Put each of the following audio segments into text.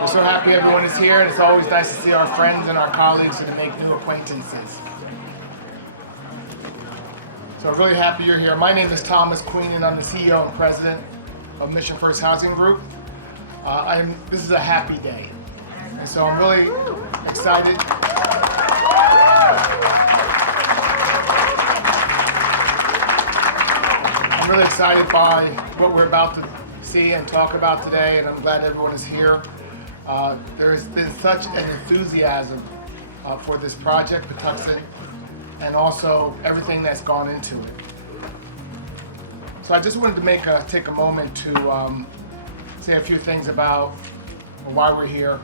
We're so happy everyone is here, and it's always nice to see our friends and our colleagues and to make new acquaintances. So I'm really happy you're here. My name is Thomas Queen, and I'm the CEO and President of Mission First Housing Group. This is a happy day, and so I'm really excited. I'm really excited by what we're about to see and talk about today, and I'm glad everyone is here. There's been such an enthusiasm for this project, Patuxent, and also everything that's gone into it. So I just wanted to take a moment to say a few things about why we're here.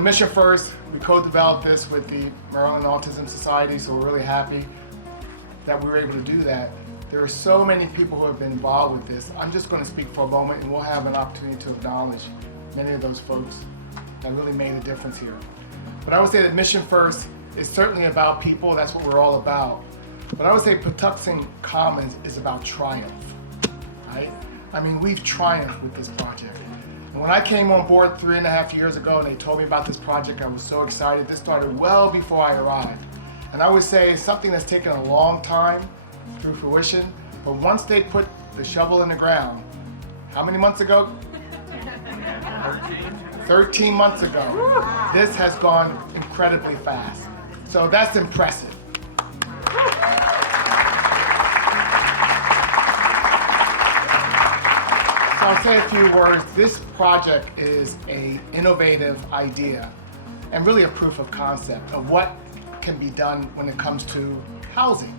Mission First, we co-developed this with the Maryland Autism Society, so we're really happy that we were able to do that. There are so many people who have been involved with this. I'm just going to speak for a moment, and we'll have an opportunity to acknowledge many of those folks that really made a difference here. But I would say that Mission First is certainly about people. That's what we're all about. But I would say Patuxent Commons is about triumph, right? I mean, we've triumphed with this project. And when I came on board 3.5 years ago and they told me about this project, I was so excited. This started well before I arrived. And I would say it's something that's taken a long time through fruition, but once they put the shovel in the ground, how many months ago? 13 months ago. This has gone incredibly fast. So that's impressive. So I'll say a few words. This project is an innovative idea and really a proof of concept of what can be done when it comes to housing,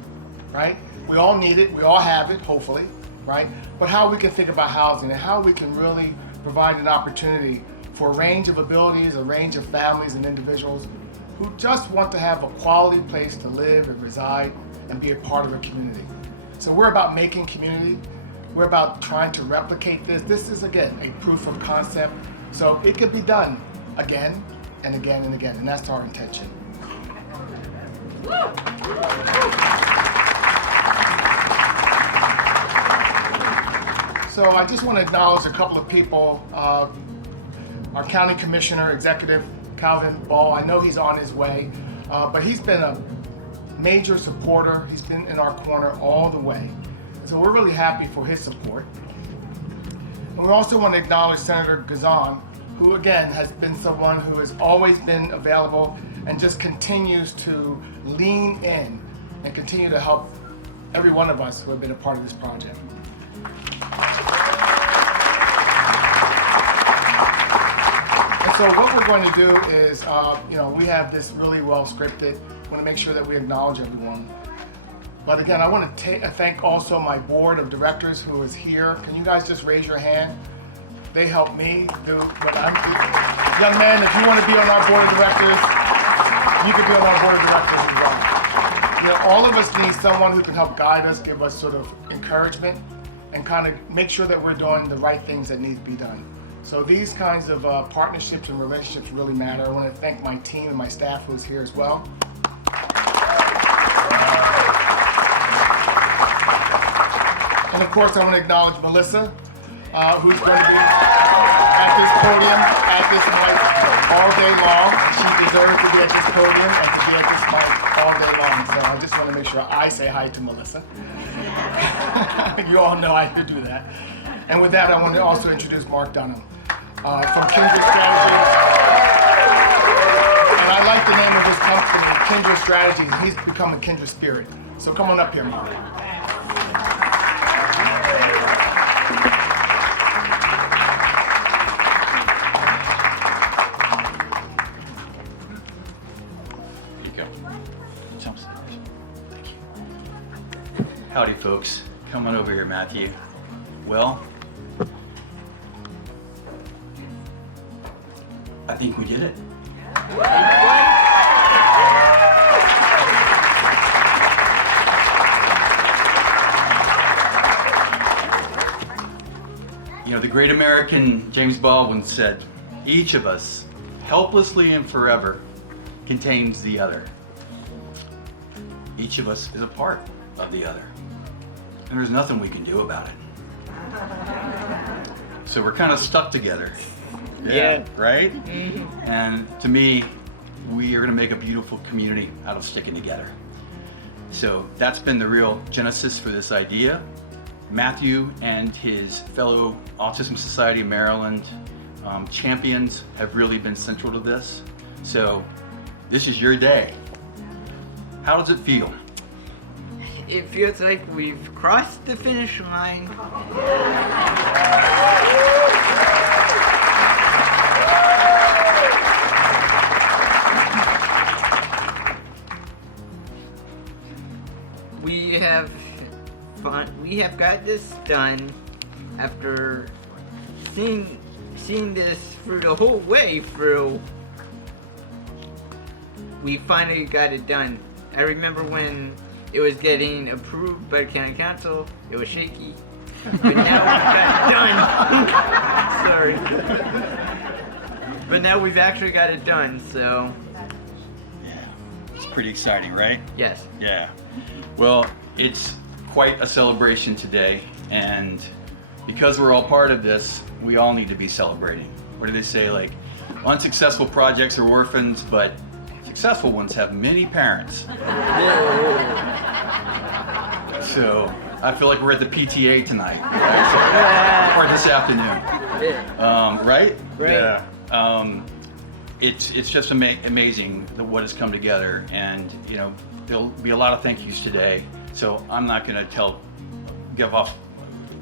right? We all need it, we all have it, hopefully, right? But how we can think about housing and how we can really provide an opportunity for a range of abilities, a range of families and individuals who just want to have a quality place to live and reside and be a part of a community. So we're about making community. We're about trying to replicate this. This is, again, a proof of concept. So it could be done again and again and again, and that's our intention. So I just want to acknowledge a couple of people. Our County Commissioner, Executive Calvin Ball, I know he's on his way, but he's been a major supporter. He's been in our corner all the way. So we're really happy for his support. And we also want to acknowledge Senator Gazan, who again has been someone who has always been available and just continues to lean in and continue to help every one of us who have been a part of this project. And so what we're going to do is, we have this really well scripted. We want to make sure that we acknowledge everyone. But again, I want to thank also my board of directors who is here. Can you guys just raise your hand? They help me do what I'm doing. Young man, if you want to be on our board of directors, you can be on our board of directors as well. All of us need someone who can help guide us, give us sort of encouragement, and kind of make sure that we're doing the right things that need to be done. So these kinds of partnerships and relationships really matter. I want to thank my team and my staff who is here as well. And of course, I want to acknowledge Melissa, who's going to be at this podium, at this mic all day long. She deserves to be at this podium and to be at this mic all day long. So I just want to make sure I say hi to Melissa. You all know I have to do that. And with that, I want to also introduce Mark Dunham from Kindred Strategies. And I like the name of this company, Kindred Strategies. He's become a kindred spirit. So come on up here, Mark. Howdy, folks. Come on over here, Matthew. Well, I think we did it. The great American James Baldwin said, each of us, helplessly and forever, contains the other. Each of us is a part of the other. And there's nothing we can do about it. So we're kind of stuck together. Yeah. Right? Mm-hmm. And to me, we are going to make a beautiful community out of sticking together. So that's been the real genesis for this idea. Matthew and his fellow Autism Society of Maryland champions have really been central to this. So this is your day. How does it feel? It feels like we've crossed the finish line. We have got this done after seeing this through the whole way through. We finally got it done. I remember when it was getting approved by the county council, it was shaky. But now we got it done. Sorry. But now we've actually got it done, so. Yeah, it's pretty exciting, right? Yes. Yeah. Well, it's quite a celebration today, and because we're all part of this, we all need to be celebrating. What do they say? Like, unsuccessful projects are orphans, but successful ones have many parents. So I feel like we're at the PTA tonight, right? Or this afternoon, right? Great. Yeah. It's just amazing what has come together, and you know there'll be a lot of thank yous today. So I'm not going to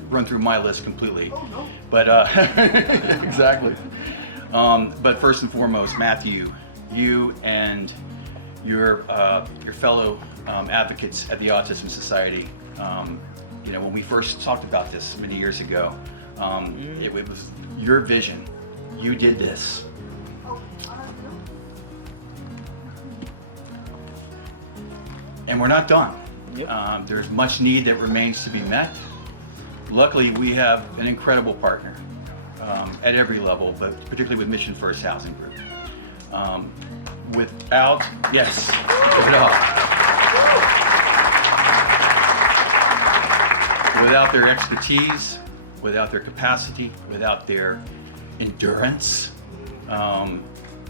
run through my list completely, but exactly. But first and foremost, Matthew, you and your fellow advocates at the Autism Society. You know, when we first talked about this many years ago, it was your vision. You did this. And we're not done. Yep. There's much need that remains to be met. Luckily, we have an incredible partner at every level, but particularly with Mission First Housing Group. Without their expertise, without their capacity, without their endurance,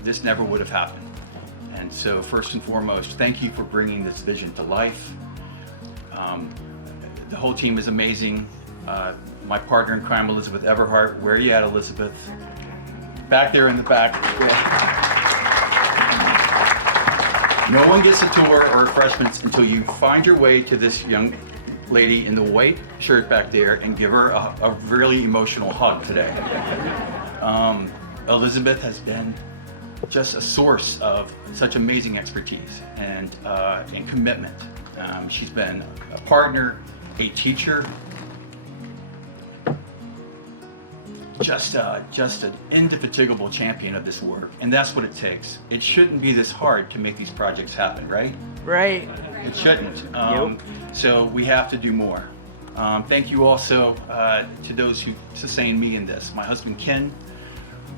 this never would have happened. And so first and foremost, thank you for bringing this vision to life. The whole team is amazing. My partner in crime, Elizabeth Everhart. Where are you at, Elizabeth? Back there in the back. Yeah. No one gets a tour or refreshments until you find your way to this young lady in the white shirt back there and give her a really emotional hug today. Elizabeth has been just a source of such amazing expertise and commitment. She's been a partner, a teacher, just an indefatigable champion of this work, and that's what it takes. It shouldn't be this hard to make these projects happen, right? Right. It shouldn't. Yep. So we have to do more. Thank you also to those who sustained me in this. My husband Ken,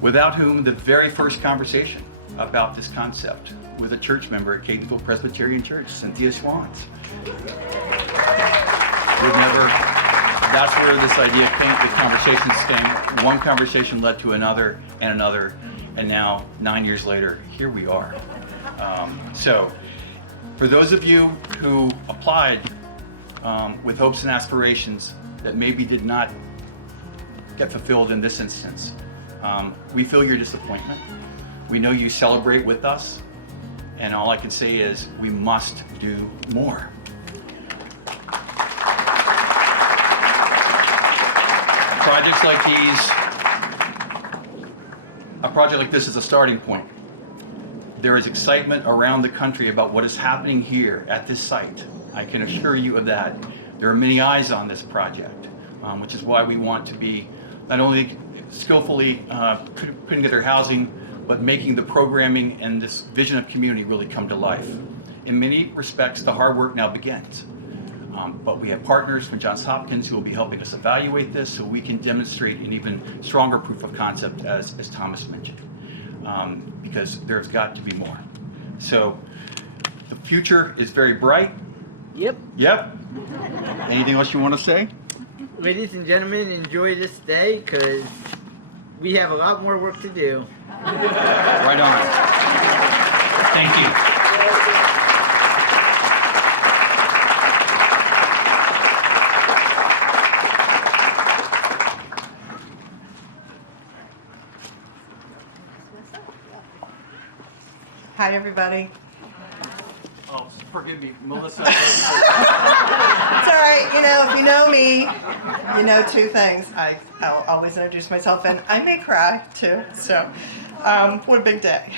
without whom the very first conversation about this concept with a church member at Catonsville Presbyterian Church, Cynthia Swans. That's where this idea came, the conversations came. One conversation led to another, and now 9 years later, here we are. So, for those of you who applied with hopes and aspirations that maybe did not get fulfilled in this instance, we feel your disappointment. We know you celebrate with us, and all I can say is we must do more. Projects like these, a project like this is a starting point. There is excitement around the country about what is happening here at this site. I can assure you of that. There are many eyes on this project, which is why we want to be not only skillfully putting together housing, but making the programming and this vision of community really come to life. In many respects, the hard work now begins. But we have partners from Johns Hopkins who will be helping us evaluate this so we can demonstrate an even stronger proof of concept, as Thomas mentioned, because there's got to be more. So the future is very bright. Yep. Yep. Anything else you want to say? Ladies and gentlemen, enjoy this day because We have a lot more work to do. Right on. Thank you. Hi, everybody. Oh, forgive me, Melissa. It's all right. You know, if you know me, you know two things. I'll always introduce myself, and I may cry, too. So, what a big day.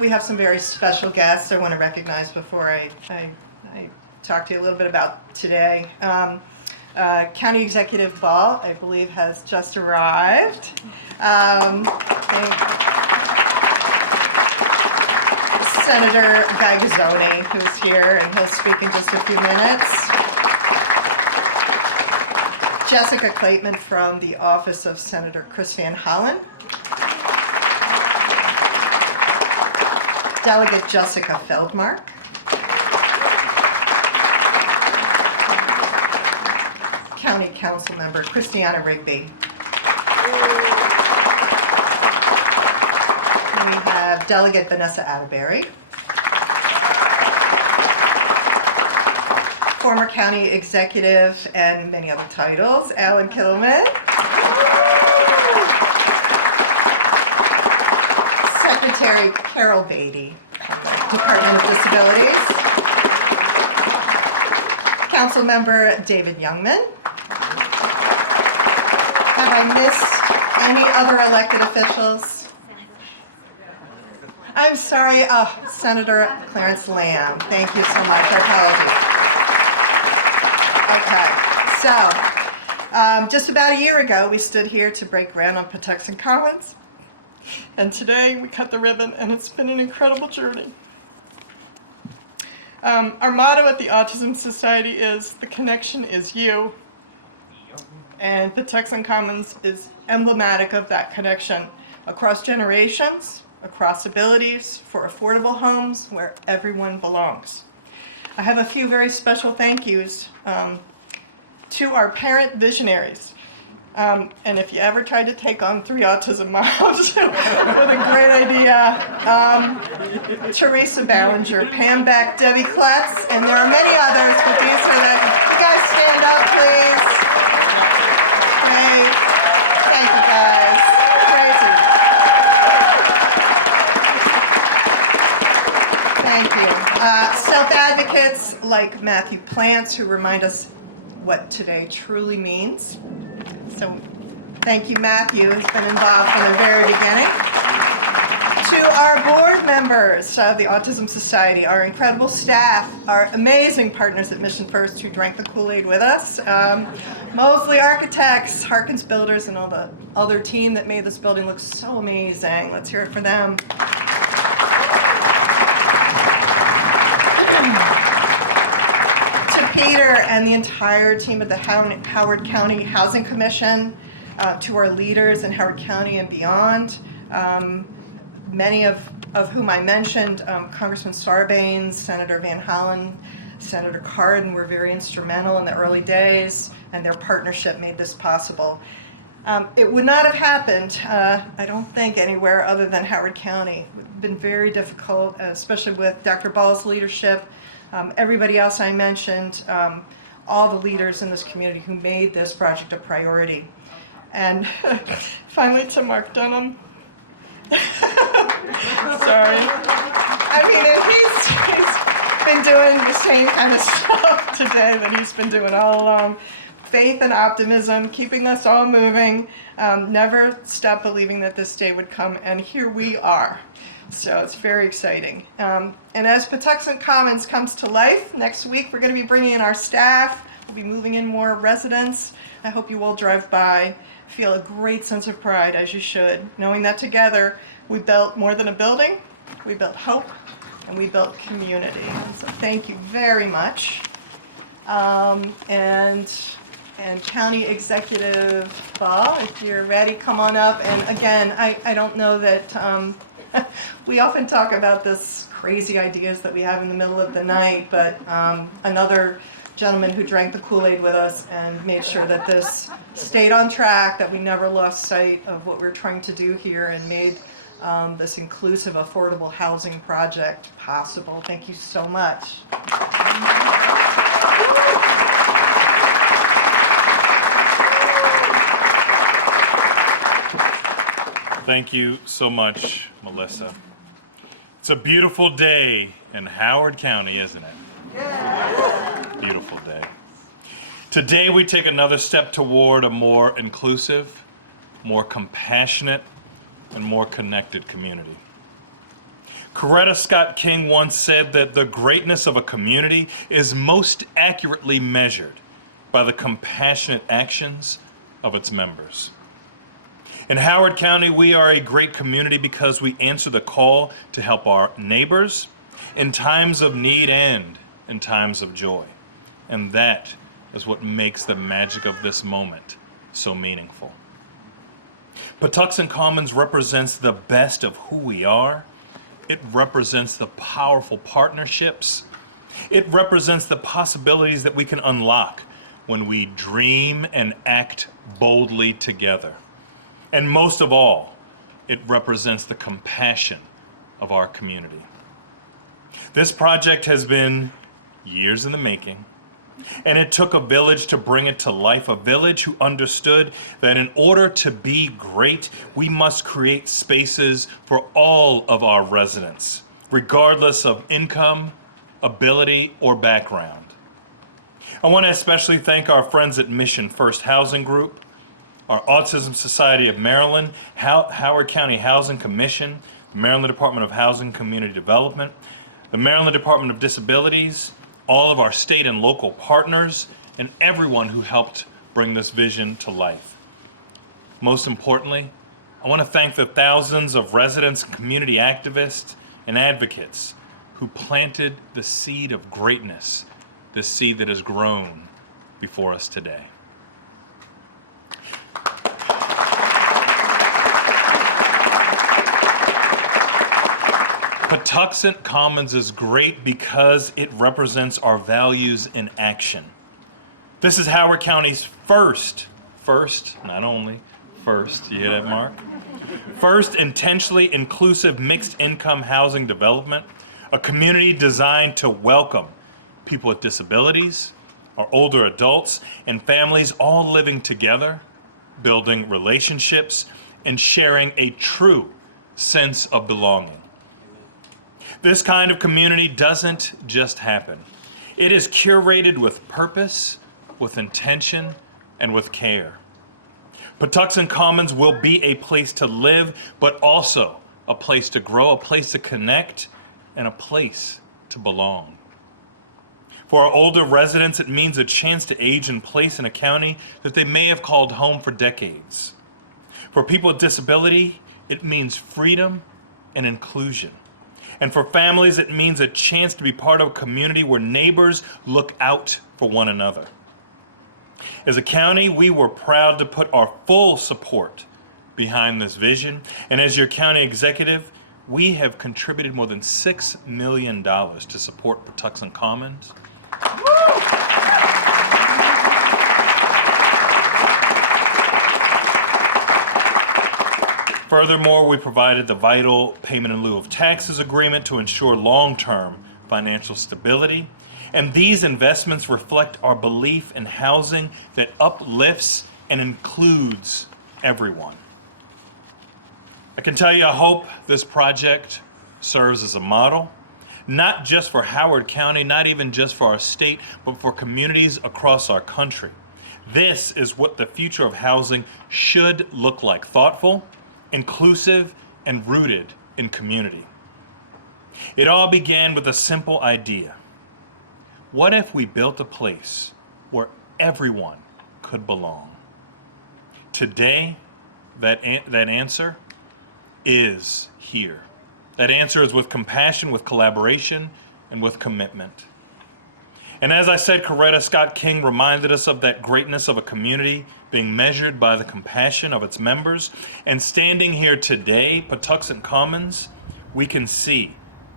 We have some very special guests I want to recognize before I talk to you a little bit about today. County Executive Ball, I believe, has just arrived. Senator Gaggazoni, who's here, and he'll speak in just a few minutes. Jessica Clayton from the office of Senator Chris Van Hollen. Delegate Jessica Feldmark. County Council Member Christiana Rigby. We have Delegate Vanessa Atterbury. Former county executive and many other titles, Alan Kittleman. Secretary Carol Beatty, Department of Disabilities. Council Member David Youngman. Have I missed any other elected officials? I'm sorry, Senator Clarence Lamb. Thank you so much. Our apologies. Okay, so just about a year ago, we stood here to break ground on Patuxent Commons. And today, we cut the ribbon, and it's been an incredible journey. Our motto at the Autism Society is, "The connection is you." And Patuxent Commons is emblematic of that connection across generations, across abilities, for affordable homes where everyone belongs. I have a few very special thank yous to our parent visionaries. And if you ever tried to take on 3 autism moms with a great idea, Teresa Ballinger, Pam Beck, Debbie Kletz, and there are many others, but these are the, you guys stand up, please. Great. Thank you, guys. Crazy. Thank you. Self-advocates like Matthew Plants, who remind us what today truly means. So thank you, Matthew, who's been involved from the very beginning. To our board members of the Autism Society, our incredible staff, our amazing partners at Mission First who drank the Kool-Aid with us, Mosley Architects, Harkins Builders, and all the other team that made this building look so amazing. Let's hear it for them. Peter and the entire team at the Howard County Housing Commission, to our leaders in Howard County and beyond, many of whom I mentioned, Congressman Sarbanes, Senator Van Hollen, Senator Cardin were very instrumental in the early days, and their partnership made this possible. It would not have happened, I don't think, anywhere other than Howard County. It's been very difficult, especially with Dr. Ball's leadership. Everybody else I mentioned, all the leaders in this community who made this project a priority. And finally to Mark Dunham. Sorry. I mean, he's been doing the same kind of stuff today that he's been doing all along. Faith and optimism, keeping us all moving, never stop believing that this day would come, and here we are. So it's very exciting. And as Patuxent Commons comes to life, next week we're going to be bringing in our staff. We'll be moving in more residents. I hope you all drive by, feel a great sense of pride, as you should, knowing that together we built more than a building, we built hope, and we built community. So thank you very much. And County Executive Ball, if you're ready, come on up. And again, I don't know that we often talk about this crazy ideas that we have in the middle of the night, but another gentleman who drank the Kool-Aid with us and made sure that this stayed on track, that we never lost sight of what we're trying to do here, and made this inclusive, affordable housing project possible. Thank you so much. Thank you so much, Melissa. It's a beautiful day in Howard County, isn't it? Yeah. Beautiful day. Today we take another step toward a more inclusive, more compassionate, and more connected community. Coretta Scott King once said that the greatness of a community is most accurately measured by the compassionate actions of its members. In Howard County, we are a great community because we answer the call to help our neighbors in times of need and in times of joy. And that is what makes the magic of this moment so meaningful. Patuxent Commons represents the best of who we are. It represents the powerful partnerships. It represents the possibilities that we can unlock when we dream and act boldly together. And most of all, it represents the compassion of our community. This project has been years in the making, and it took a village to bring it to life, a village who understood that in order to be great, we must create spaces for all of our residents, regardless of income, ability, or background. I want to especially thank our friends at Mission First Housing Group, our Autism Society of Maryland, Howard County Housing Commission, the Maryland Department of Housing and Community Development, the Maryland Department of Disabilities, all of our state and local partners, and everyone who helped bring this vision to life. Most importantly, I want to thank the thousands of residents, community activists, and advocates who planted the seed of greatness, the seed that has grown before us today. Patuxent Commons is great because it represents our values in action. This is Howard County's first, not only, first, you hear that, Mark? First intentionally inclusive mixed income housing development, a community designed to welcome people with disabilities, our older adults, and families all living together, building relationships, and sharing a true sense of belonging. This kind of community doesn't just happen. It is curated with purpose, with intention, and with care. Patuxent Commons will be a place to live, but also a place to grow, a place to connect, and a place to belong. For our older residents, it means a chance to age in place in a county that they may have called home for decades. For people with disability, it means freedom and inclusion. And for families, it means a chance to be part of a community where neighbors look out for one another. As a county, we were proud to put our full support behind this vision. And as your county executive, we have contributed more than $6 million to support Patuxent Commons. Furthermore, we provided the vital payment in lieu of taxes agreement to ensure long-term financial stability. And these investments reflect our belief in housing that uplifts and includes everyone. I can tell you, I hope this project serves as a model, not just for Howard County, not even just for our state, but for communities across our country. This is what the future of housing should look like: thoughtful, inclusive, and rooted in community. It all began with a simple idea. What if we built a place where everyone could belong? Today, that answer is here. That answer is with compassion, with collaboration, and with commitment. And as I said, Coretta Scott King reminded us of that greatness of a community being measured by the compassion of its members. And standing here today, Patuxent Commons, we can see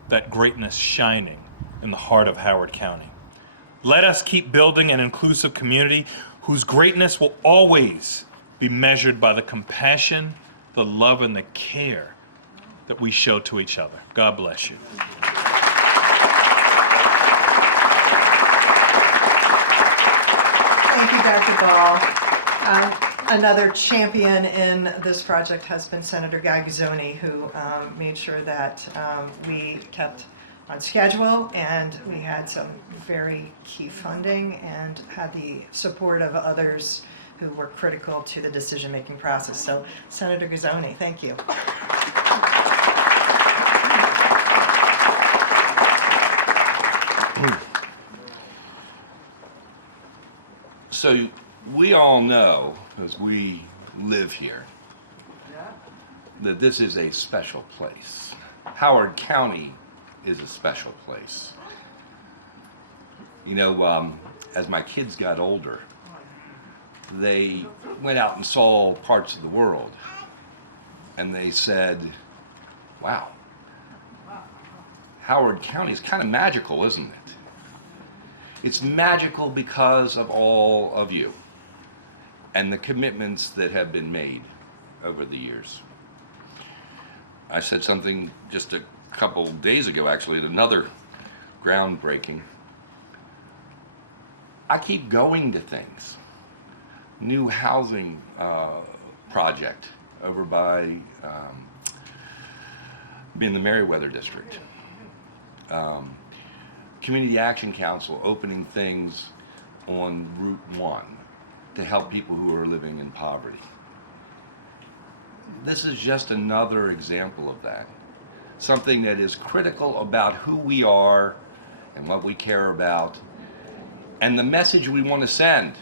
that greatness shining in the heart of Howard County. Let us keep building an inclusive community whose greatness will always be measured by the compassion, the love, and the care that we show to each other. God bless you. Thank you, Dr. Ball. Another champion in this project has been Senator Gaglione, who made sure that we kept on schedule and we had some very key funding and had the support of others who were critical to the decision-making process. So, Senator Gaglione, thank you. So we all know, as we live here, that this is a special place. Howard County is a special place. You know, as my kids got older, they went out and saw parts of the world, and they said, wow, Howard County is kind of magical, isn't it? It's magical because of all of you and the commitments that have been made over the years. I said something just a couple days ago, actually, at another groundbreaking. I keep going to things. New housing project over by in the Meriwether district. Community Action Council opening things on Route 1 to help people who are living in poverty. This is just another example of that. Something that is critical about who we are and what we care about and the message we want to send.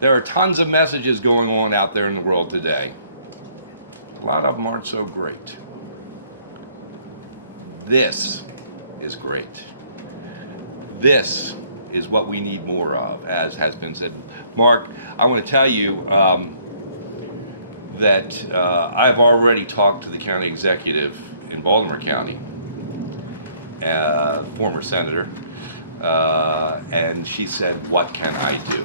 There are tons of messages going on out there in the world today. A lot of them aren't so great. This is great. This is what we need more of, as has been said. Mark, I want to tell you that I've already talked to the county executive in Baltimore County, former senator, and she said, what can I do?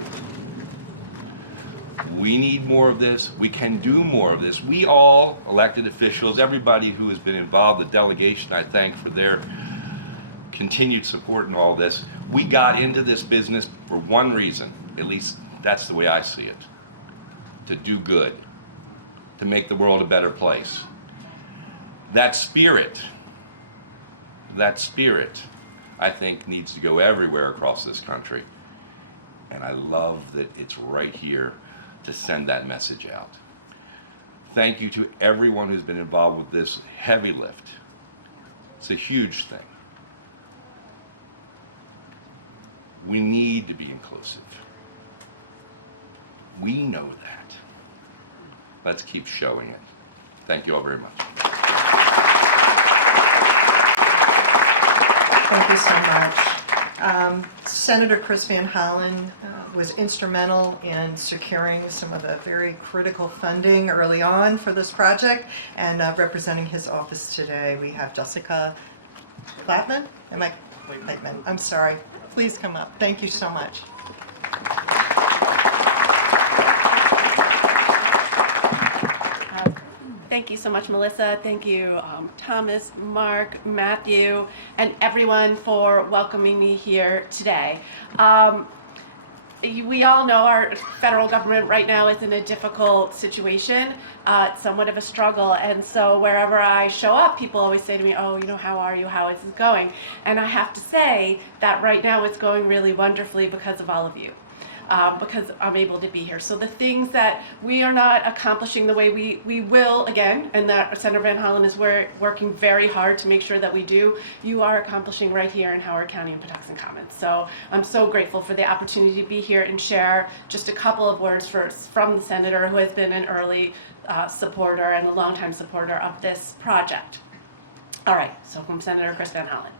We need more of this. We can do more of this. We all, elected officials, everybody who has been involved, the delegation, I thank for their continued support in all this. We got into this business for one reason, at least that's the way I see it, to do good, to make the world a better place. That spirit, I think needs to go everywhere across this country. And I love that it's right here to send that message out. Thank you to everyone who's been involved with this heavy lift. It's a huge thing. We need to be inclusive. We know that. Let's keep showing it. Thank you all very much. Thank you so much. Senator Chris Van Hollen was instrumental in securing some of the very critical funding early on for this project, and representing his office today, we have Jessica Plattman. Plattman? I'm sorry. Please come up. Thank you so much. Thank you so much, Melissa. Thank you, Thomas, Mark, Matthew, and everyone for welcoming me here today. We all know our federal government right now is in a difficult situation. It's somewhat of a struggle, and so wherever I show up, people always say to me, oh, you know, how are you? How is it going? And I have to say that right now it's going really wonderfully because of all of you. Because I'm able to be here. So the things that we are not accomplishing the way we will, again, and that Senator Van Hollen is working very hard to make sure that we do, you are accomplishing right here in Howard County and Patuxent Commons. So I'm so grateful for the opportunity to be here and share just a couple of words from the Senator, who has been an early supporter and a longtime supporter of this project. All right, so from Senator Chris Van Hollen.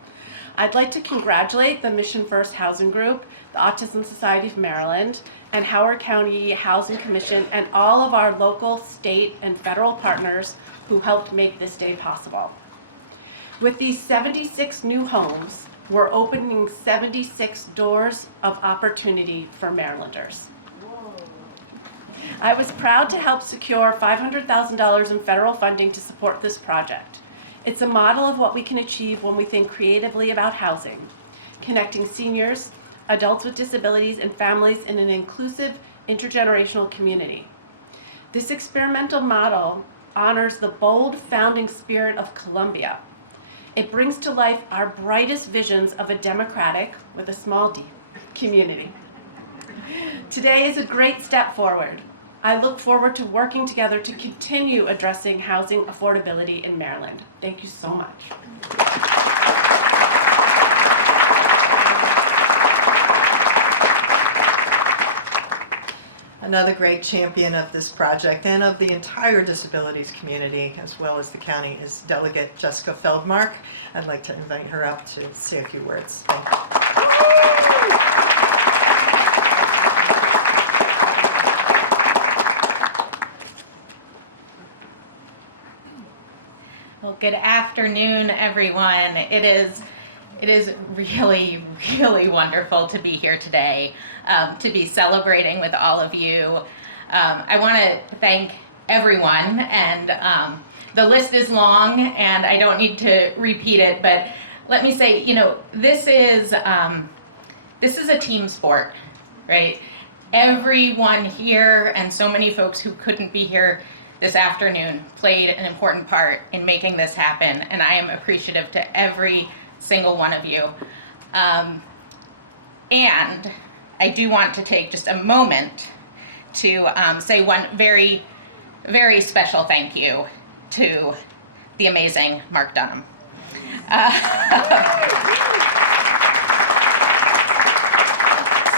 I'd like to congratulate the Mission First Housing Group, the Autism Society of Maryland, and Howard County Housing Commission, and all of our local, state, and federal partners who helped make this day possible. With these 76 new homes, we're opening 76 doors of opportunity for Marylanders. I was proud to help secure $500,000 in federal funding to support this project. It's a model of what we can achieve when we think creatively about housing, connecting seniors, adults with disabilities, and families in an inclusive, intergenerational community. This experimental model honors the bold founding spirit of Columbia. It brings to life our brightest visions of a democratic, with a small d, community. Today is a great step forward. I look forward to working together to continue addressing housing affordability in Maryland. Thank you so much. Another great champion of this project and of the entire disabilities community, as well as the county, is Delegate Jessica Feldmark. I'd like to invite her up to say a few words. Thank you. Well, good afternoon, everyone. It is really, really wonderful to be here today, to be celebrating with all of you. I want to thank everyone, and the list is long, and I don't need to repeat it, but let me say, you know, this is a team sport, right? Everyone here, and so many folks who couldn't be here this afternoon, played an important part in making this happen, and I am appreciative to every single one of you. And I do want to take just a moment to say one very, very special thank you to the amazing Mark Dunham.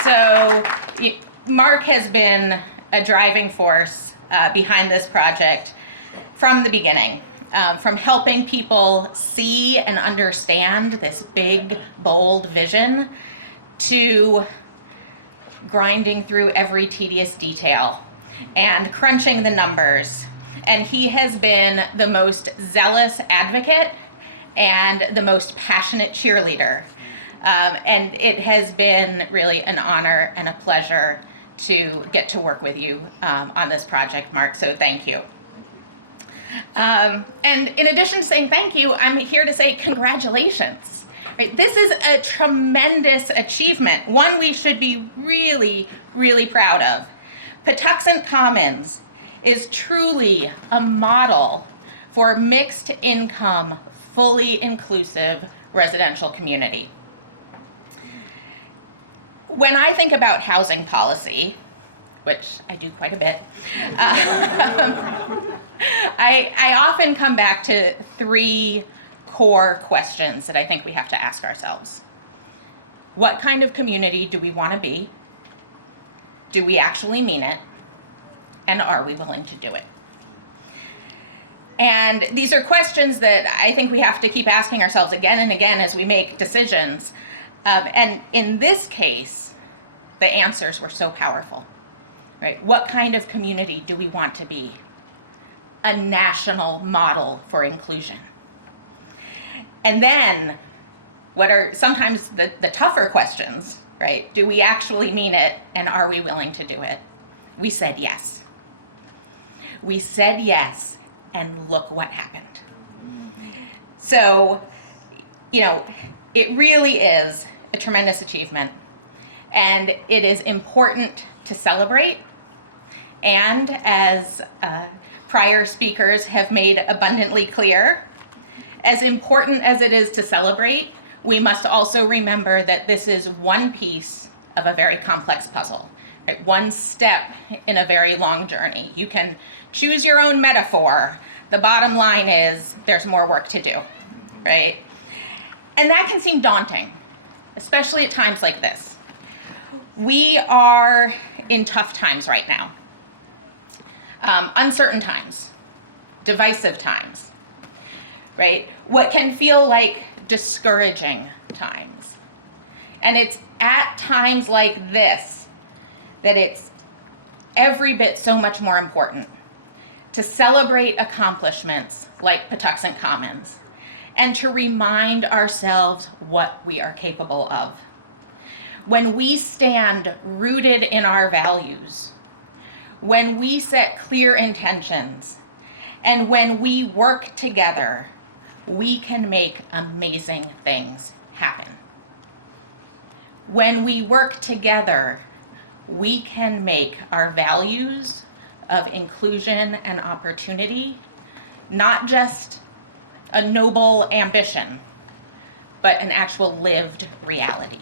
So Mark has been a driving force behind this project from the beginning. From helping people see and understand this big, bold vision, to grinding through every tedious detail and crunching the numbers. And he has been the most zealous advocate and the most passionate cheerleader. And it has been really an honor and a pleasure to get to work with you on this project, Mark, so thank you. And in addition to saying thank you, I'm here to say congratulations. Right? This is a tremendous achievement, one we should be really, really proud of. Patuxent Commons is truly a model for mixed income, fully inclusive residential community. When I think about housing policy, which I do quite a bit, I often come back to three core questions that I think we have to ask ourselves. What kind of community do we want to be? Do we actually mean it? And are we willing to do it? And these are questions that I think we have to keep asking ourselves again and again as we make decisions. And in this case, the answers were so powerful. Right? What kind of community do we want to be? A national model for inclusion. And then, what are sometimes the tougher questions, right? Do we actually mean it, and are we willing to do it? We said yes. We said yes, and look what happened. So, you know, it really is a tremendous achievement, and it is important to celebrate. And as prior speakers have made abundantly clear, as important as it is to celebrate, we must also remember that this is one piece of a very complex puzzle, right? One step in a very long journey. You can choose your own metaphor. The bottom line is there's more work to do, right? And that can seem daunting, especially at times like this. We are in tough times right now. Uncertain times, divisive times, right? What can feel like discouraging times. And it's at times like this that it's every bit so much more important to celebrate accomplishments like Patuxent Commons and to remind ourselves what we are capable of. When we stand rooted in our values, when we set clear intentions, and when we work together, we can make amazing things happen. When we work together, we can make our values of inclusion and opportunity not just a noble ambition, but an actual lived reality.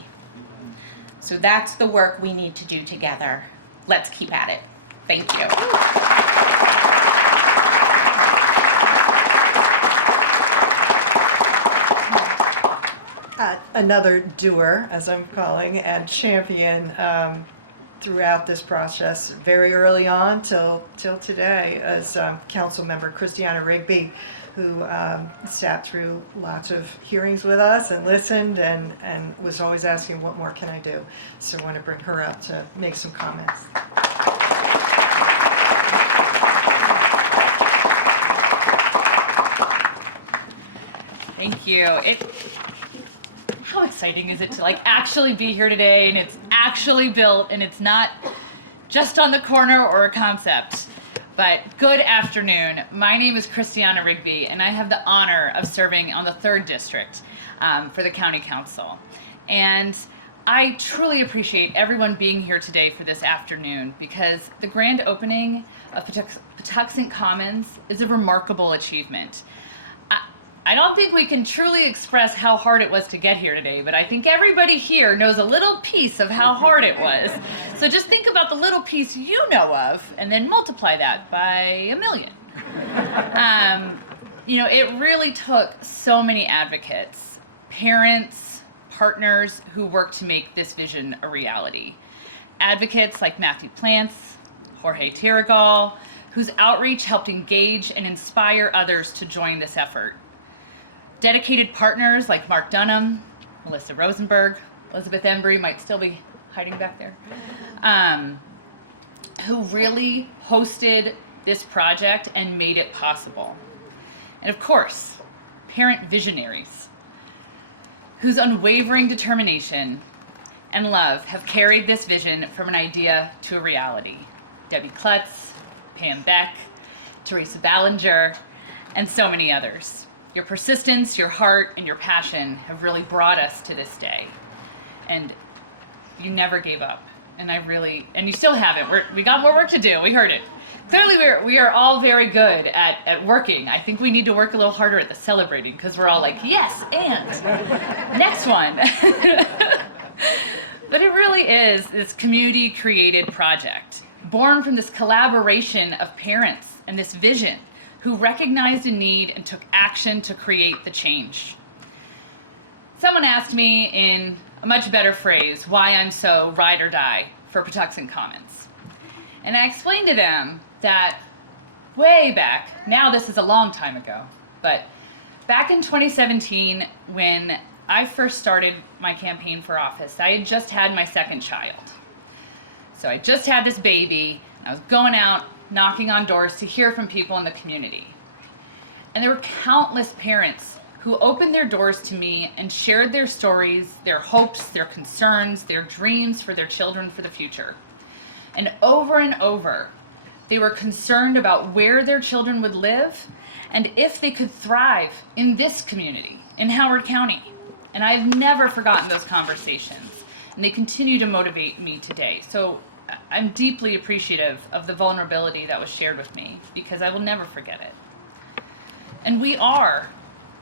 So that's the work we need to do together. Let's keep at it. Thank you. Another doer, as I'm calling, and champion throughout this process, very early on till today, as Council Member Christiana Rigby, who sat through lots of hearings with us and listened and was always asking, what more can I do? So I want to bring her up to make some comments. Thank you. How exciting is it to actually be here today, and it's actually built, and it's not just on the corner or a concept. But good afternoon. My name is Christiana Rigby, and I have the honor of serving on the 3rd District for the County Council. And I truly appreciate everyone being here today for this afternoon, because the grand opening of Patuxent Commons is a remarkable achievement. I don't think we can truly express how hard it was to get here today, but I think everybody here knows a little piece of how hard it was. So just think about the little piece you know of, and then multiply that by 1,000,000. It really took so many advocates, parents, partners who worked to make this vision a reality. Advocates like Matthew Plants, Jorge Tiragal, whose outreach helped engage and inspire others to join this effort. Dedicated partners like Mark Dunham, Melissa Rosenberg, Elizabeth Embry might still be hiding back there, who really hosted this project and made it possible. And of course, parent visionaries, whose unwavering determination and love have carried this vision from an idea to a reality. Debbie Klutz, Pam Beck, Teresa Ballinger, and so many others. Your persistence, your heart, and your passion have really brought us to this day. And you never gave up. And you still haven't. We got more work to do. We heard it. Clearly, we are all very good at working. I think we need to work a little harder at the celebrating, because we're all like, yes, and next one. But it really is this community-created project, born from this collaboration of parents and this vision, who recognized a need and took action to create the change. Someone asked me in a much better phrase why I'm so ride or die for Patuxent Commons. And I explained to them that way back, now this is a long time ago, but back in 2017, when I first started my campaign for office, I had just had my 2nd child. So I just had this baby, and I was going out knocking on doors to hear from people in the community. And there were countless parents who opened their doors to me and shared their stories, their hopes, their concerns, their dreams for their children for the future. And over, they were concerned about where their children would live and if they could thrive in this community, in Howard County. And I've never forgotten those conversations, and they continue to motivate me today. So I'm deeply appreciative of the vulnerability that was shared with me, because I will never forget it. And we are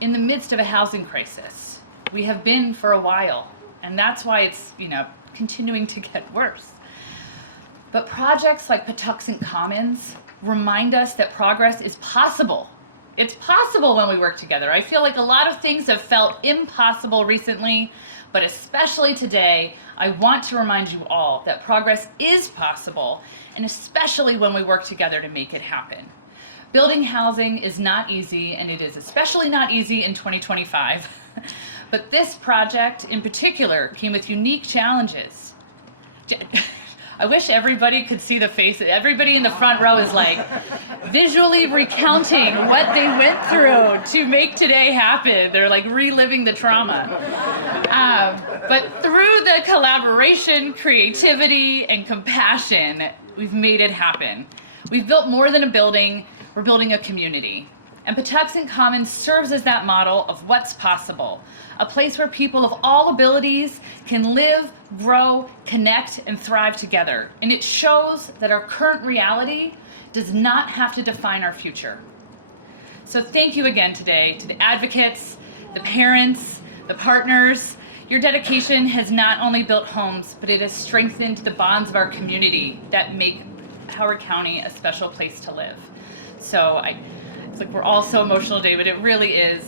in the midst of a housing crisis. We have been for a while, and that's why it's, continuing to get worse. But projects like Patuxent Commons remind us that progress is possible. It's possible when we work together. I feel like a lot of things have felt impossible recently, but especially today, I want to remind you all that progress is possible, and especially when we work together to make it happen. Building housing is not easy, and it is especially not easy in 2025. But this project in particular came with unique challenges. I wish everybody could see the faces. Everybody in the front row is like visually recounting what they went through to make today happen. They're like reliving the trauma. But through the collaboration, creativity, and compassion, we've made it happen. We've built more than a building, we're building a community. And Patuxent Commons serves as that model of what's possible, a place where people of all abilities can live, grow, connect, and thrive together. And it shows that our current reality does not have to define our future. So thank you again today to the advocates, the parents, the partners. Your dedication has not only built homes, but it has strengthened the bonds of our community that make Howard County a special place to live. So it's like we're all so emotional today, but it really is,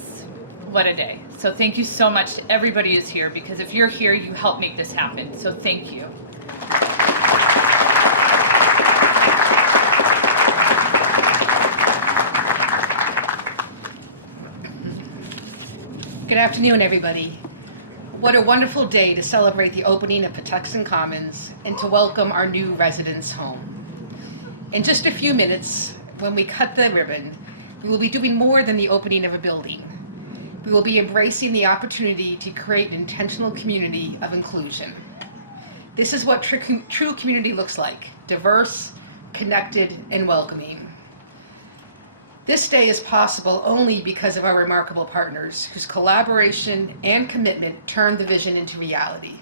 what a day. So thank you so much to everybody who's here, because if you're here, you help make this happen. So thank you. Good afternoon, everybody. What a wonderful day to celebrate the opening of Patuxent Commons and to welcome our new residents home. In just a few minutes, when we cut the ribbon, we will be doing more than the opening of a building. We will be embracing the opportunity to create an intentional community of inclusion. This is what true community looks like: diverse, connected, and welcoming. This day is possible only because of our remarkable partners whose collaboration and commitment turned the vision into reality.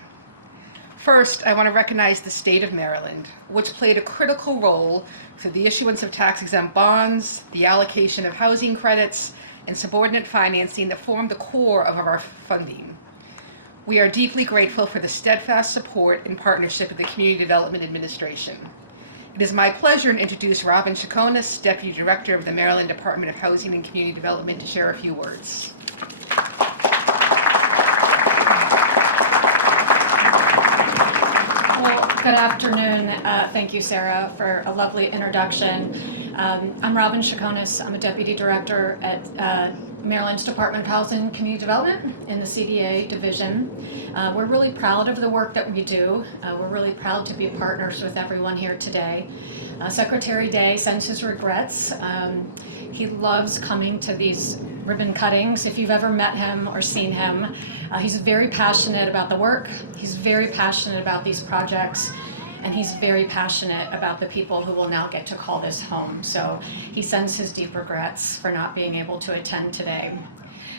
First, I want to recognize the state of Maryland, which played a critical role through the issuance of tax-exempt bonds, the allocation of housing credits, and subordinate financing that formed the core of our funding. We are deeply grateful for the steadfast support and partnership of the Community Development Administration. It is my pleasure to introduce Robin Chaconis, Deputy Director of the Maryland Department of Housing and Community Development, to share a few words. Well, good afternoon. Thank you, Sarah, for a lovely introduction. I'm Robin Chaconis. I'm a Deputy Director at Maryland's Department of Housing and Community Development in the CDA division. We're really proud of the work that we do. We're really proud to be partners with everyone here today. Secretary Day sends his regrets. He loves coming to these ribbon cuttings. If you've ever met him or seen him, he's very passionate about the work. He's very passionate about these projects. And he's very passionate about the people who will now get to call this home. So he sends his deep regrets for not being able to attend today.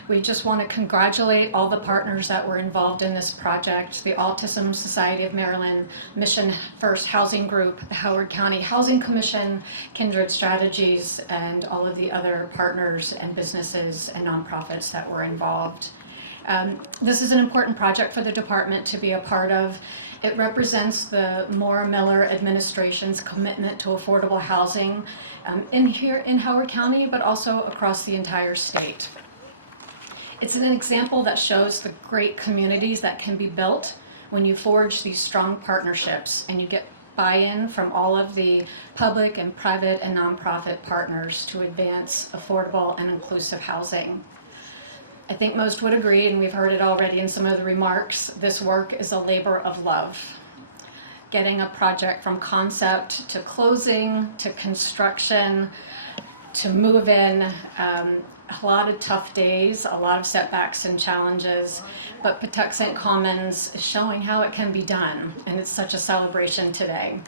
We just want to congratulate all the partners that were involved in this project: the Autism Society of Maryland, Mission First Housing Group, the Howard County Housing Commission, Kindred Strategies, and all of the other partners and businesses and nonprofits that were involved. This is an important project for the department to be a part of. It represents the Moore-Miller administration's commitment to affordable housing here in Howard County, but also across the entire state. It's an example that shows the great communities that can be built when you forge these strong partnerships and you get buy-in from all of the public and private and nonprofit partners to advance affordable and inclusive housing. I think most would agree, and we've heard it already in some of the remarks, this work is a labor of love. Getting a project from concept to closing, to construction, to move in, a lot of tough days, a lot of setbacks and challenges, but Patuxent Commons is showing how it can be done, and it's such a celebration today.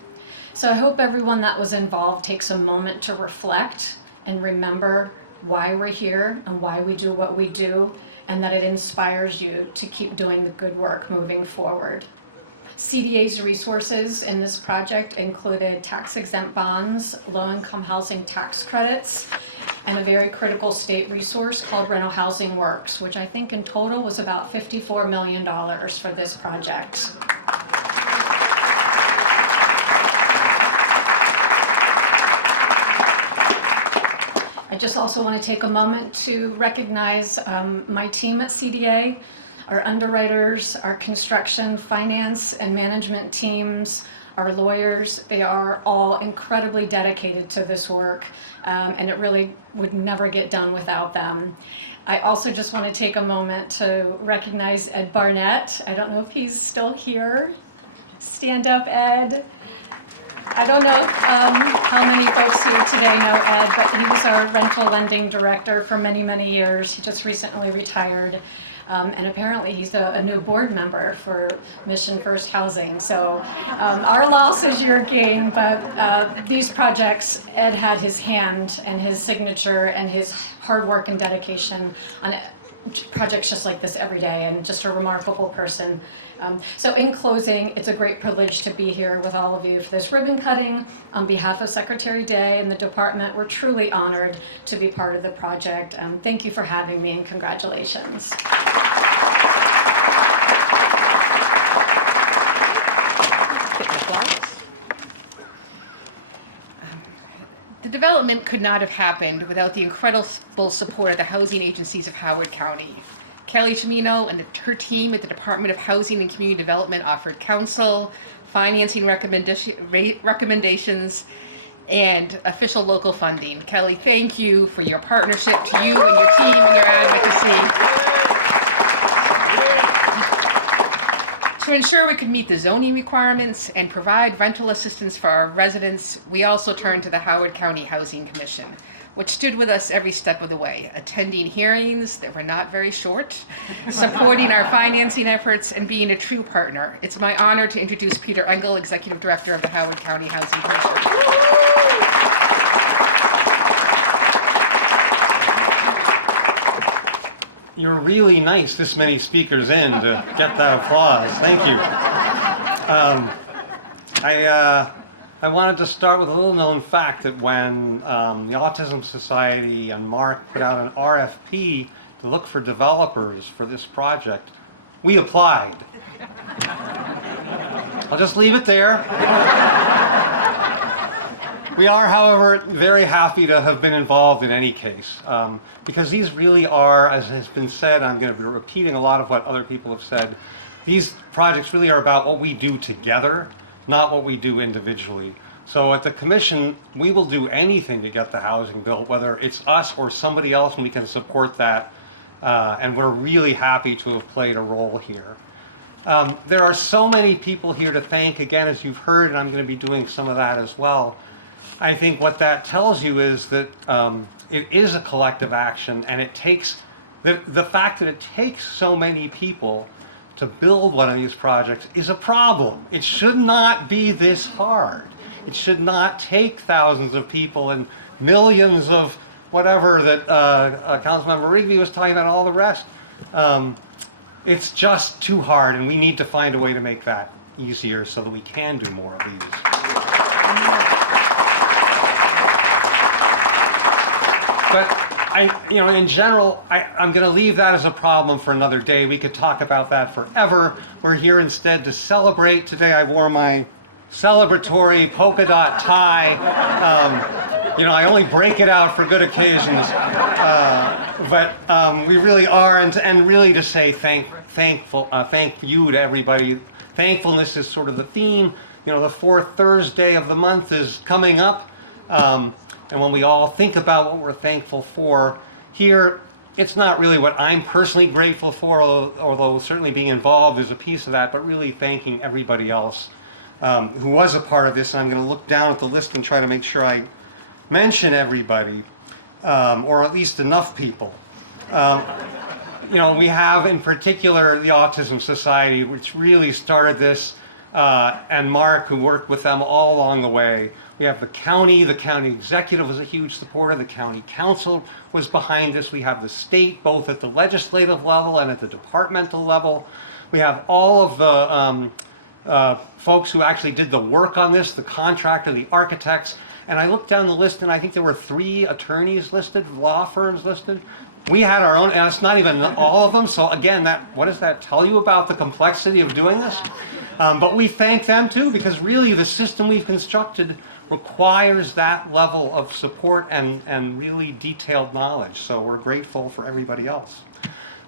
So I hope everyone that was involved takes a moment to reflect and remember why we're here and why we do what we do, and that it inspires you to keep doing the good work moving forward. CDA's resources in this project included tax-exempt bonds, low-income housing tax credits, and a very critical state resource called Rental Housing Works, which I think in total was about $54 million for this project. I just also want to take a moment to recognize my team at CDA, our underwriters, our construction, finance, and management teams, our lawyers. They are all incredibly dedicated to this work, and it really would never get done without them. I also just want to take a moment to recognize Ed Barnett. I don't know if he's still here. Stand up, Ed. I don't know how many folks here today know Ed, but he was our rental lending director for many, many years. He just recently retired. And apparently he's a new board member for Mission First Housing. So our loss is your gain, but these projects, Ed had his hand and his signature and his hard work and dedication on projects just like this every day, and just a remarkable person. So in closing, it's a great privilege to be here with all of you for this ribbon cutting. On behalf of Secretary Day and the department, we're truly honored to be part of the project. Thank you for having me, and congratulations. The development could not have happened without the incredible support of the housing agencies of Howard County. Kelly Chimino and her team at the Department of Housing and Community Development offered counsel, financing recommendations, and official local funding. Kelly, thank you for your partnership, to you and your team and your advocacy. To ensure we could meet the zoning requirements and provide rental assistance for our residents, we also turned to the Howard County Housing Commission, which stood with us every step of the way, attending hearings that were not very short, supporting our financing efforts, and being a true partner. It's my honor to introduce Peter Engel, Executive Director of the Howard County Housing Commission. You're really nice, this many speakers in, to get that applause. Thank you. I wanted to start with a little known fact that when the Autism Society and Mark put out an RFP to look for developers for this project, we applied. I'll just leave it there. We are, however, very happy to have been involved in any case, because these really are, as has been said, I'm going to be repeating a lot of what other people have said, these projects really are about what we do together, not what we do individually. So at the Commission, we will do anything to get the housing built, whether it's us or somebody else, and we can support that, and we're really happy to have played a role here. There are so many people here to thank, again, as you've heard, and I'm going to be doing some of that as well. I think what that tells you is that it is a collective action, and it takes, the fact that it takes so many people to build one of these projects is a problem. It should not be this hard. It should not take thousands of people and millions of whatever that Councilmember Rigby was talking about, and all the rest. It's just too hard, and we need to find a way to make that easier so that we can do more of these. But in general, I'm going to leave that as a problem for another day. We could talk about that forever. We're here instead to celebrate. Today I wore my celebratory polka dot tie. I only break it out for good occasions. But we really are, and really to say thank you to everybody. Thankfulness is sort of the theme. The fourth Thursday of the month is coming up. And when we all think about what we're thankful for here, it's not really what I'm personally grateful for, although certainly being involved is a piece of that, but really thanking everybody else who was a part of this. And I'm going to look down at the list and try to make sure I mention everybody, or at least enough people. We have in particular the Autism Society, which really started this, and Mark, who worked with them all along the way. We have the county executive was a huge supporter, the county council was behind this. We have the state, both at the legislative level and at the departmental level. We have all of the folks who actually did the work on this, the contractor, the architects. And I looked down the list, and I think there were 3 attorneys listed, law firms listed. We had our own, and it's not even all of them. So again, what does that tell you about the complexity of doing this? But we thank them too, because really the system we've constructed requires that level of support and really detailed knowledge. So we're grateful for everybody else.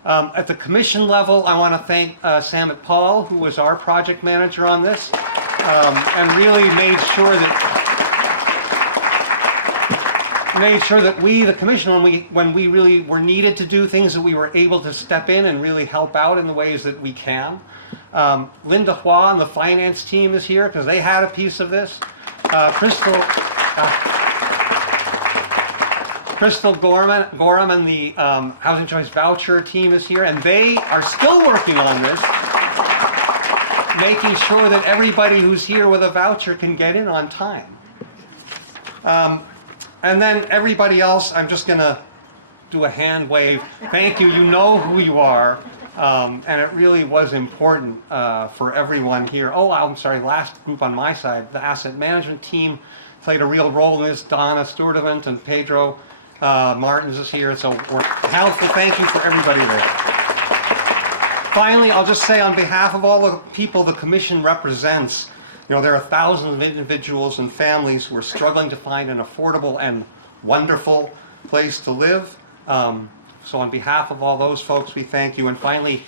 At the commission level, I want to thank Samit Paul, who was our project manager on this, and really made sure that we, the commission, when we really were needed to do things, that we were able to step in and really help out in the ways that we can. Linda Hua and the finance team is here because they had a piece of this. Crystal Gorham and the Housing Choice Voucher team is here, and they are still working on this, making sure that everybody who's here with a voucher can get in on time. And then everybody else, I'm just going to do a hand wave. Thank you. You know who you are. And it really was important for everyone here. Oh, I'm sorry, last group on my side, the asset management team played a real role in this. Donna Sturdivant and Pedro Martins is here, so we're helpful. Thank you for everybody there. Finally, I'll just say on behalf of all the people the commission represents, there are thousands of individuals and families who are struggling to find an affordable and wonderful place to live. So on behalf of all those folks, we thank you. And finally,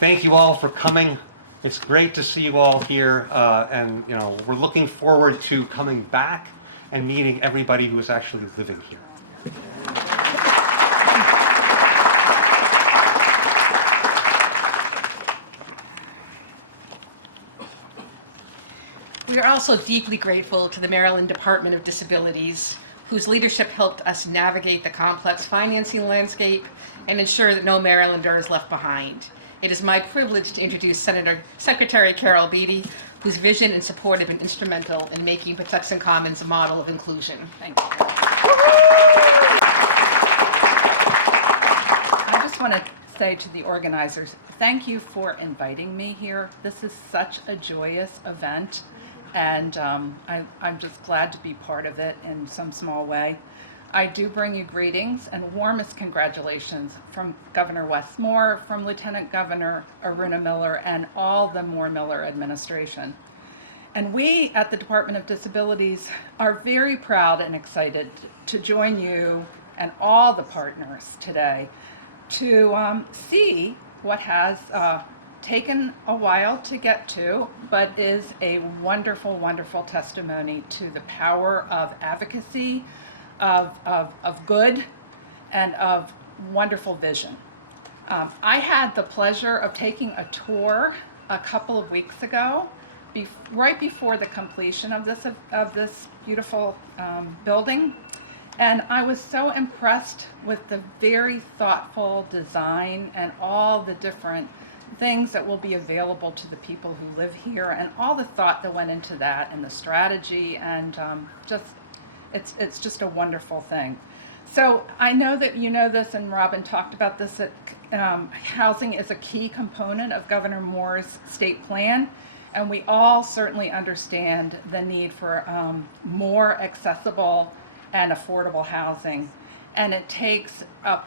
thank you all for coming. It's great to see you all here. And we're looking forward to coming back and meeting everybody who is actually living here. We are also deeply grateful to the Maryland Department of Disabilities, whose leadership helped us navigate the complex financing landscape and ensure that no Marylander is left behind. It is my privilege to introduce Secretary Carol Beatty, whose vision and support have been instrumental in making Patuxent Commons a model of inclusion. Thank you. I just want to say to the organizers, thank you for inviting me here. This is such a joyous event, and I'm just glad to be part of it in some small way. I do bring you greetings and warmest congratulations from Governor Wes Moore, from Lieutenant Governor Aruna Miller, and all the Moore-Miller administration. And we at the Department of Disabilities are very proud and excited to join you and all the partners today to see what has taken a while to get to, but is a wonderful, wonderful testimony to the power of advocacy, of good, and of wonderful vision. I had the pleasure of taking a tour a couple of weeks ago, right before the completion of this beautiful building, and I was so impressed with the very thoughtful design and all the different things that will be available to the people who live here, and all the thought that went into that, and the strategy, and it's just a wonderful thing. So I know that you know this, and Robin talked about this, that housing is a key component of Governor Moore's state plan, and we all certainly understand the need for more accessible and affordable housing. And it takes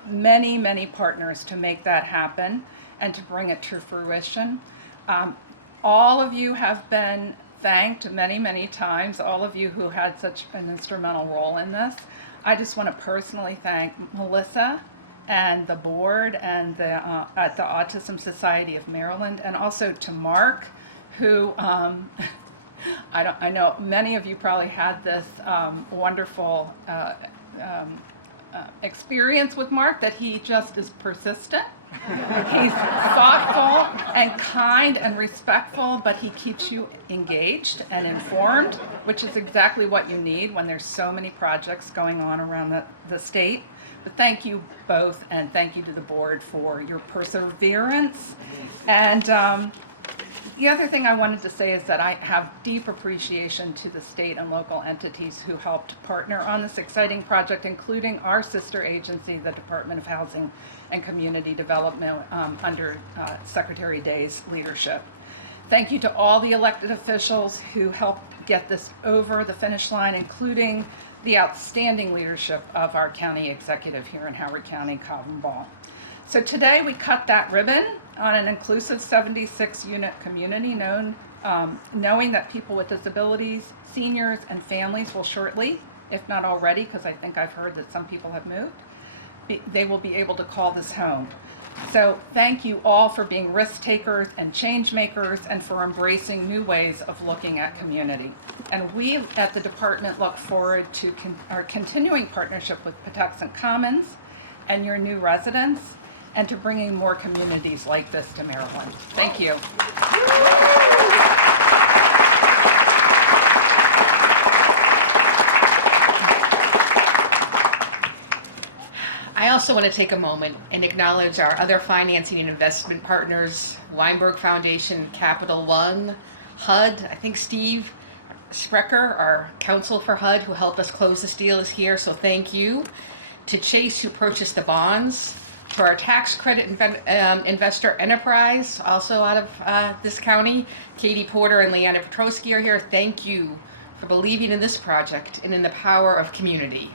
many, many partners to make that happen and to bring it to fruition. All of you have been thanked many, many times, all of you who had such an instrumental role in this. I just want to personally thank Melissa and the board and at the Autism Society of Maryland, and also to Mark, who I know many of you probably had this wonderful experience with Mark, that he just is persistent. He's thoughtful and kind and respectful, but he keeps you engaged and informed, which is exactly what you need when there's so many projects going on around the state. But thank you both, and thank you to the board for your perseverance. And the other thing I wanted to say is that I have deep appreciation to the state and local entities who helped partner on this exciting project, including our sister agency, the Department of Housing and Community Development, under Secretary Day's leadership. Thank you to all the elected officials who helped get this over the finish line, including the outstanding leadership of our county executive here in Howard County, Calvin Ball. So today we cut that ribbon on an inclusive 76-unit community, knowing that people with disabilities, seniors, and families will shortly, if not already, because I think I've heard that some people have moved, they will be able to call this home. So thank you all for being risk takers and change makers, and for embracing new ways of looking at community. And we at the department look forward to our continuing partnership with Patuxent Commons and your new residents, and to bringing more communities like this to Maryland. Thank you. also want to take a moment and acknowledge our other financing and investment partners, Weinberg Foundation, Capital One, HUD. I think Steve Sprecher, our counsel for HUD, who helped us close this deal, is here, so thank you. To Chase, who purchased the bonds. To our tax credit investor Enterprise, also out of this county. Katie Porter and Leanna Petrosky are here. Thank you for believing in this project and in the power of community.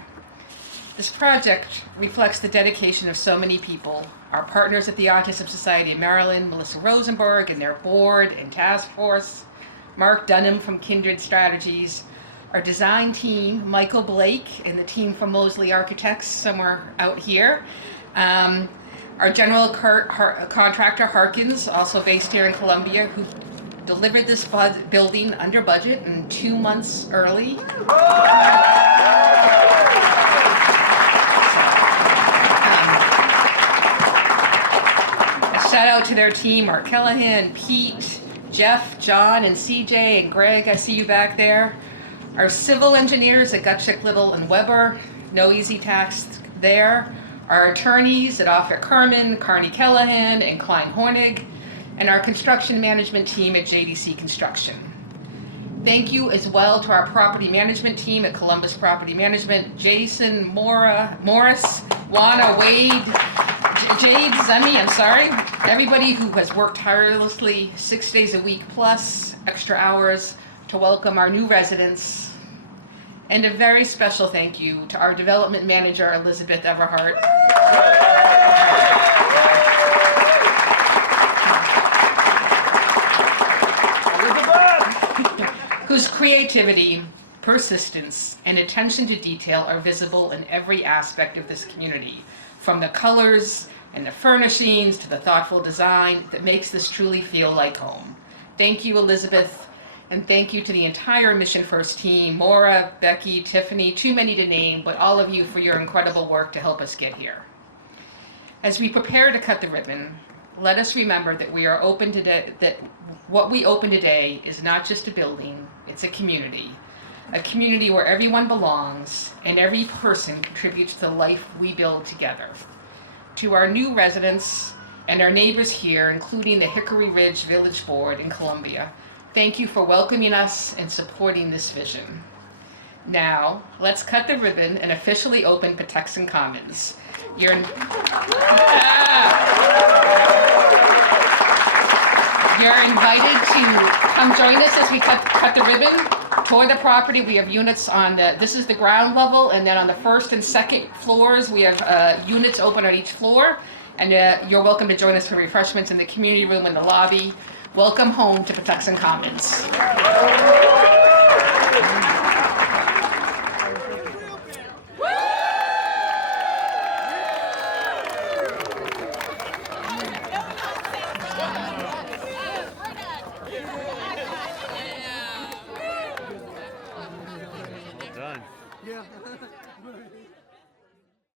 This project reflects the dedication of so many people. Our partners at the Autism Society of Maryland, Melissa Rosenberg and their board and task force, Mark Dunham from Kindred Strategies, our design team, Michael Blake and the team from Mosley Architects, somewhere out here, our general contractor Harkins, also based here in Columbia, who delivered this building under budget and 2 months early. A shout out to their team, Mark Callahan, Pete, Jeff, John, and CJ, and Greg, I see you back there. Our civil engineers at Gutchick, Little, and Weber, no easy task there. Our attorneys at Offutt Kerman, Carney Callahan, and Klein Hornig, and our construction management team at JDC Construction. Thank you as well to our property management team at Columbus Property Management, Jason, Morris, Juana, Wade, Jade, Zemi, everybody who has worked tirelessly 6 days a week plus extra hours to welcome our new residents. And a very special thank you to our development manager, Elizabeth Everhart. Whose creativity, persistence, and attention to detail are visible in every aspect of this community, from the colors and the furnishings to the thoughtful design that makes this truly feel like home. Thank you, Elizabeth. And thank you to the entire Mission First team, Maura, Becky, Tiffany, too many to name, but all of you for your incredible work to help us get here. As we prepare to cut the ribbon, let us remember that we are open today, that what we open today is not just a building, it's a community where everyone belongs and every person contributes to the life we build together. To our new residents and our neighbors here, including the Hickory Ridge Village Board in Columbia, thank you for welcoming us and supporting this vision. Now, let's cut the ribbon and officially open Patuxent Commons. You're invited to come join us as we cut the ribbon. Tour the property. We have units on this is the ground level, and then on the first and second floors, we have units open on each floor. And you're welcome to join us for refreshments in the community room in the lobby. Welcome home to Patuxent Commons. Done. Yeah.